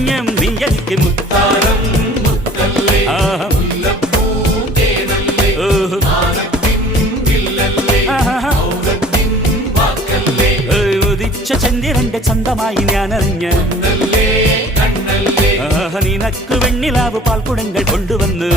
കുഞ്ഞം നീ എനിക്ക് മുത്താരം ഉദിച്ച ചന്ദ്രന്റെ ചന്തമായി ഞാനറിഞ്ഞ് നിനക്ക് വെണ്ണിലാവ് പാൽക്കുടങ്ങൾ കൊണ്ടുവന്ന്